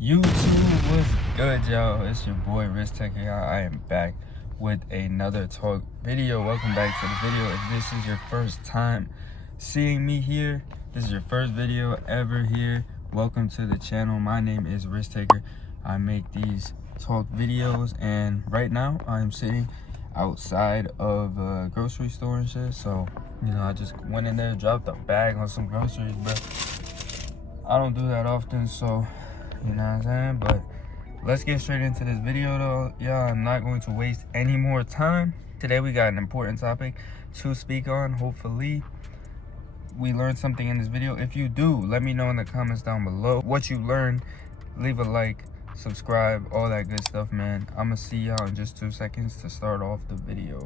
YouTube, what's good, y'all? It's your boy Risk Taker, y'all. I am back with another talk video. Welcome back to the video. If this is your first time seeing me here, this is your first video ever here, welcome to the channel. My name is Risk Taker. I make these talk videos, and right now I'm sitting outside of a grocery store and shit. So, you know, I just went in there, dropped a bag on some groceries, but I don't do that often, so you know what I'm saying. But let's get straight into this video though, y'all. I'm not going to waste any more time. Today we got an important topic to speak on. Hopefully we learned something in this video. If you do, let me know in the comments down below what you learned. Leave a like, subscribe, all that good stuff, man. I'm gonna see y'all in just 2 seconds to start off the video.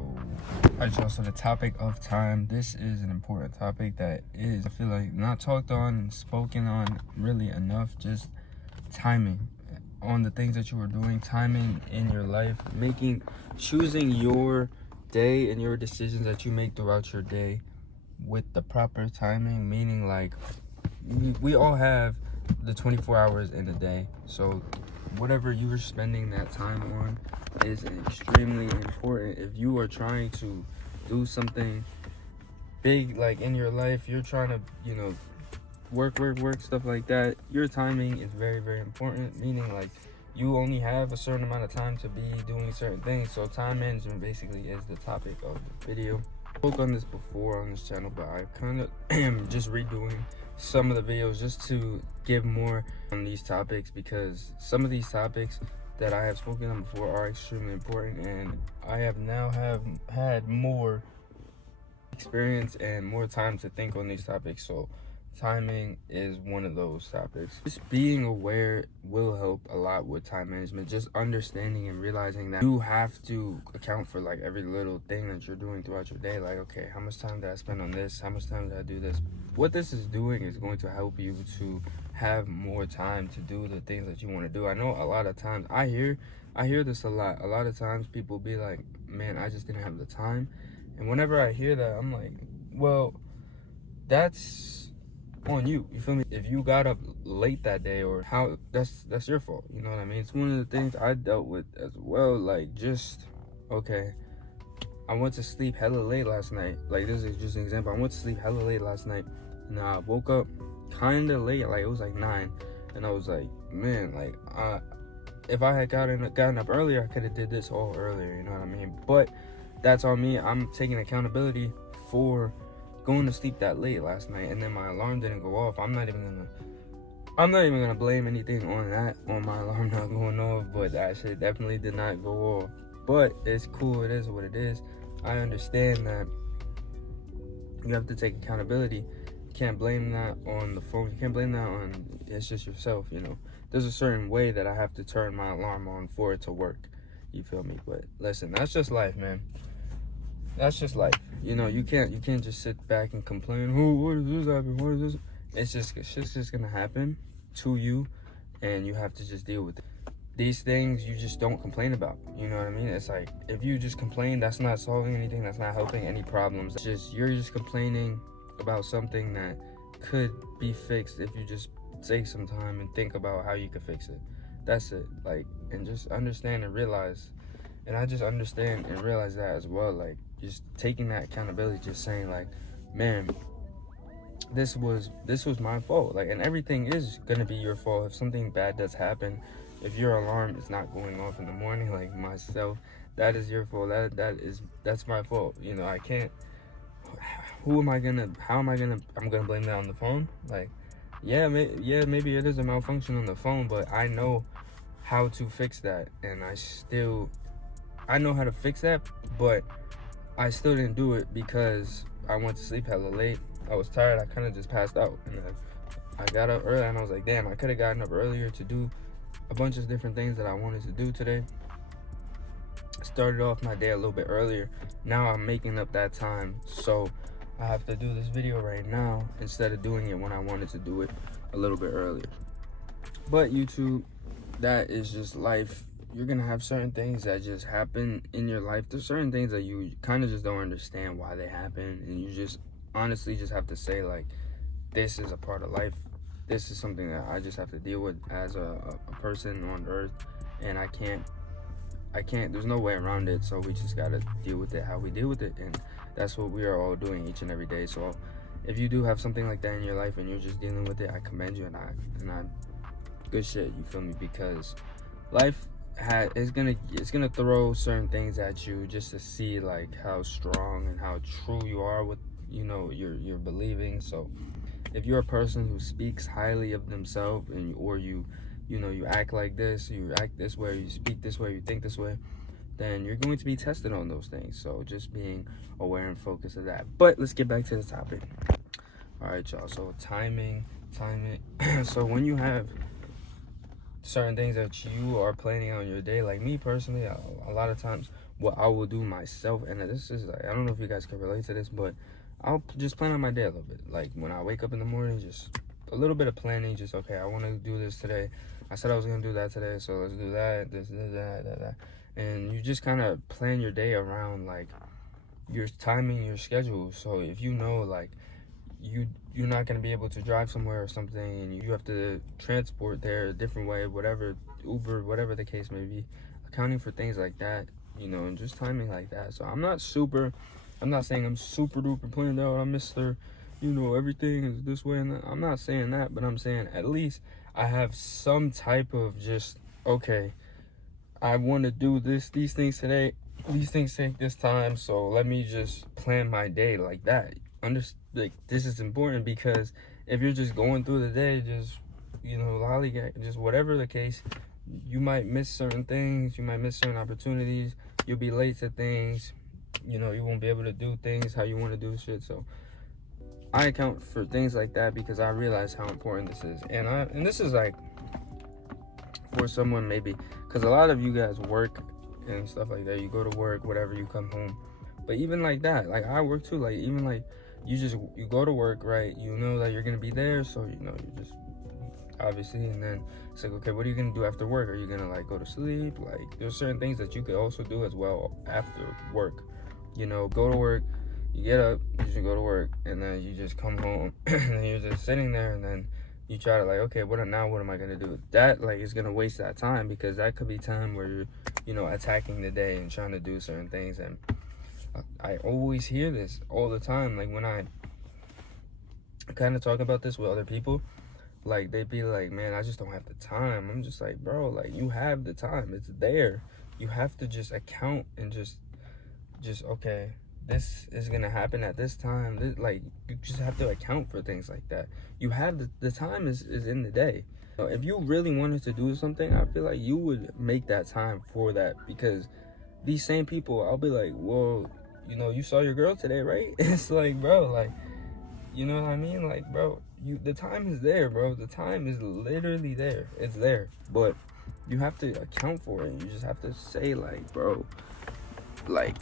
Alright, y'all, so the topic of time. This is an important topic that is, I feel like, not talked on and spoken on really enough. Just timing on the things that you are doing, timing in your life, choosing your day and your decisions that you make throughout your day with the proper timing. Meaning, like, we all have the 24 hours in a day, so whatever you are spending that time on is extremely important. If you are trying to do something big, like in your life, you're trying to, you know, work, stuff like that, your timing is very, very important. Meaning, like, you only have a certain amount of time to be doing certain things. So time management basically is the topic of the video. I spoke on this before on this channel, but I kind of am just redoing some of the videos just to give more on these topics, because some of these topics that I have spoken on before are extremely important, and I have now had more experience and more time to think on these topics. So timing is one of those topics. Just being aware will help a lot with time management. Just understanding and realizing that you have to account for, like, every little thing that you're doing throughout your day. Like, okay, how much time did I spend on this? How much time did I do this? What this is doing is going to help you to have more time to do the things that you want to do. I know a lot of times I hear this a lot. A lot of times people be like, man, I just didn't have the time. And whenever I hear that, I'm like, well, that's on you. You feel me? If you got up late that day, or how, that's your fault. You know what I mean? It's one of the things I dealt with as well. Like, just, okay, I went to sleep hella late last night. Like, this is just an example. I went to sleep hella late last night, and I woke up kind of late. Like, it was like 9, and I was like, man, like, if I had gotten up earlier, I could have did this all earlier. You know what I mean? But that's on me. I'm taking accountability for going to sleep that late last night, and then my alarm didn't go off. I'm not even gonna blame anything on that, on my alarm not going off, but that shit definitely did not go off. But it's cool. It is what it is. I understand that you have to take accountability. You can't blame that on the phone. You can't blame that on, it's just yourself, you know. There's a certain way that I have to turn my alarm on for it to work. You feel me? But listen, that's just life, man. That's just life. You know, you can't just sit back and complain, oh, what is this happening? What is this? It's just gonna happen to you, and you have to just deal with it. These things you just don't complain about. You know what I mean? It's like, if you just complain, that's not solving anything, that's not helping any problems. It's just, you're just complaining about something that could be fixed if you just take some time and think about how you could fix it. That's it. Like, and just understand and realize. And I just understand and realize that as well. Like, just taking that accountability, just saying, like, man, this was my fault. Like, and everything is gonna be your fault if something bad does happen. If your alarm is not going off in the morning, like myself, that is your fault. That's my fault. You know, I can't. I'm gonna blame that on the phone? Like, maybe it is a malfunction on the phone, but I know how to fix that, and I know how to fix that, but I still didn't do it because I went to sleep hella late. I was tired. I kind of just passed out, and then I got up early, and I was like, damn, I could have gotten up earlier to do a bunch of different things that I wanted to do today. Started off my day a little bit earlier. Now I'm making up that time, so I have to do this video right now instead of doing it when I wanted to do it a little bit earlier. But YouTube, that is just life. You're gonna have certain things that just happen in your life. There's certain things that you kind of just don't understand why they happen, and you just honestly just have to say, like, this is a part of life. this is something that I just have to deal with as a person on earth, and I can't, there's no way around it. So we just gotta deal with it how we deal with it, and that's what we are all doing each and every day. So if you do have something like that in your life and you're just dealing with it, I commend you, and I good shit, you feel me? Because life it's gonna throw certain things at you just to see like how strong and how true you are with, you know, your believing. So if you're a person who speaks highly of themselves, and or you know, you act like this, you act this way, you speak this way, you think this way, then you're going to be tested on those things. So just being aware and focused of that. But let's get back to the topic. All right, y'all. So timing. So when you have certain things that you are planning on your day, like me personally, a lot of times what I will do myself, and this is like, I don't know if you guys can relate to this, but I'll just plan on my day a little bit. Like when I wake up in the morning, just a little bit of planning. Just, okay, I want to do this today. I said I was gonna do that today, so let's do that. This, that. And you just kind of plan your day around like your timing, your schedule. So if you know like you're not going to be able to drive somewhere or something, and you have to transport there a different way, whatever, Uber, whatever the case may be, accounting for things like that, you know, and just timing like that. So I'm not saying I'm super duper planned out, I'm Mr., you know, everything is this way, and I'm not saying that, but I'm saying at least I have some type of just, okay, I want to do these things today, these things take this time, so let me just plan my day like that. Like, this is important, because if you're just going through the day, just, you know, lollygag, just whatever the case, you might miss certain things, you might miss certain opportunities, you'll be late to things, you know, you won't be able to do things how you want to do shit. So I account for things like that because I realize how important this is. And this is like for someone maybe, because a lot of you guys work and stuff like that, you go to work, whatever, you come home. But even like that, like I work too, like even like you go to work, right? You know that you're gonna be there, so you know, you just obviously, and then it's like, okay, what are you gonna do after work? Are you gonna like go to sleep? Like there's certain things that you could also do as well after work. You know, go to work, you get up, you should go to work, and then you just come home and then you're just sitting there, and then you try to like, okay, what am I gonna do? That like is gonna waste that time, because that could be time where you're, you know, attacking the day and trying to do certain things. And I always hear this all the time, like when I kind of talk about this with other people, like they be like, man, I just don't have the time. I'm just like, bro, like you have the time, it's there. You have to just account and just okay, this is gonna happen at this time. Like you just have to account for things like that. You have the time is in the day. So if you really wanted to do something, I feel like you would make that time for that, because these same people, I'll be like, well, you know, you saw your girl today, right? It's like, bro, like, you know what I mean? Like, bro, the time is there, bro. The time is literally there. It's there. But you have to account for it. You just have to say, like, bro, like,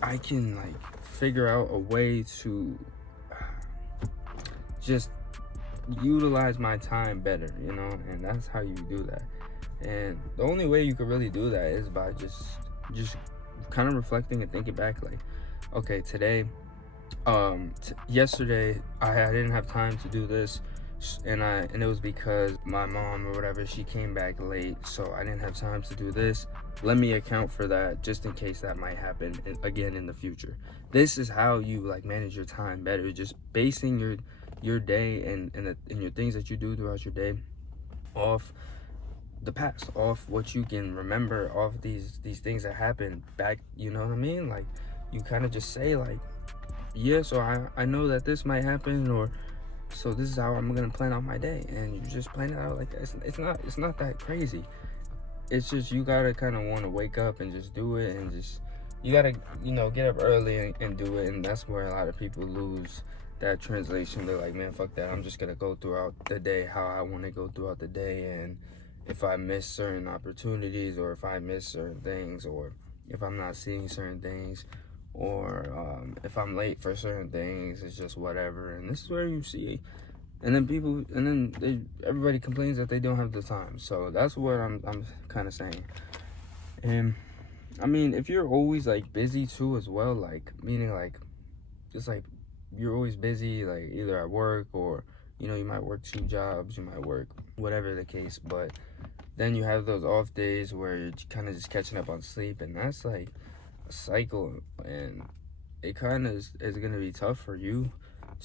I can, like, figure out a way to just utilize my time better, you know? And that's how you do that. And the only way you could really do that is by just kind of reflecting and thinking back, like, okay, today, yesterday I didn't have time to do this, and it was because my mom or whatever, she came back late, so I didn't have time to do this. Let me account for that just in case that might happen again in the future. This is how you like manage your time better, just basing your day and your things that you do throughout your day off the past, off what you can remember, off these things that happened back, you know what I mean? Like you kind of just say like, yeah, so I know that this might happen, or so this is how I'm gonna plan out my day, and you just plan it out like that. It's not that crazy. It's just you gotta kind of want to wake up and just do it, and just you gotta, you know, get up early and do it. And that's where a lot of people lose that translation. They're like, man, fuck that, I'm just gonna go throughout the day how I want to go throughout the day, and if I miss certain opportunities, or if I miss certain things, or if I'm not seeing certain things, or if I'm late for certain things, it's just whatever. And this is where you see, and then everybody complains that they don't have the time. So that's what I'm kind of saying. And I mean, if you're always like busy too as well, like meaning like just like you're always busy, like either at work or You know, you might work 2 jobs, you might work whatever the case, but then you have those off days where you're kind of just catching up on sleep, and that's like a cycle, and it kind of is going to be tough for you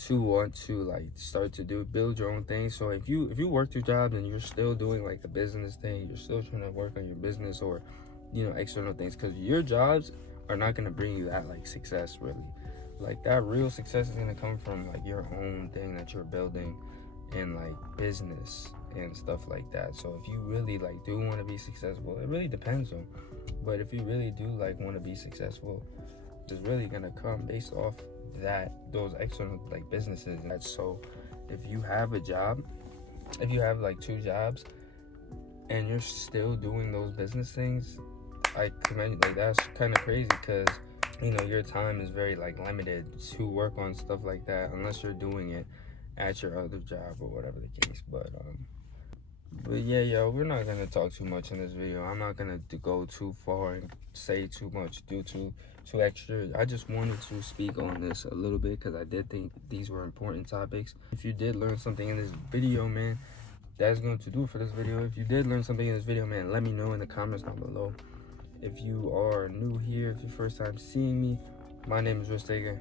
to want to like start to build your own thing. So if you work 2 jobs and you're still doing like the business thing, you're still trying to work on your business or, you know, external things, because your jobs are not going to bring you that like success really. Like that real success is going to come from like your own thing that you're building in like business and stuff like that. So if you really like do want to be successful, it really depends on, but if you really do like want to be successful, it's really gonna come based off that, those external like businesses. And so if you have a job, if you have like 2 jobs and you're still doing those business things, I commend you. Like that's kind of crazy, because you know your time is very like limited to work on stuff like that unless you're doing it at your other job or whatever the case. But yeah, yo, we're not gonna talk too much in this video. I'm not gonna go too far and say too much, do too extra. I just wanted to speak on this a little bit because I did think these were important topics. If you did learn something in this video, man, that's going to do it for this video. If you did learn something in this video, man, let me know in the comments down below. If you are new here, if your first time seeing me, my name is Risk-Taker.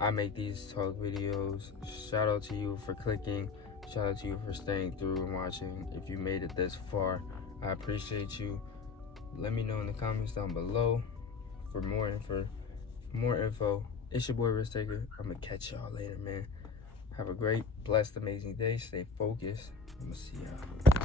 I make these talk videos. Shout out to you for clicking. Shout out to you for staying through and watching. If you made it this far, I appreciate you. Let me know in the comments down below for more info. It's your boy Risk-Taker. I'm gonna catch y'all later, man. Have a great, blessed, amazing day. Stay focused. I'm gonna see y'all.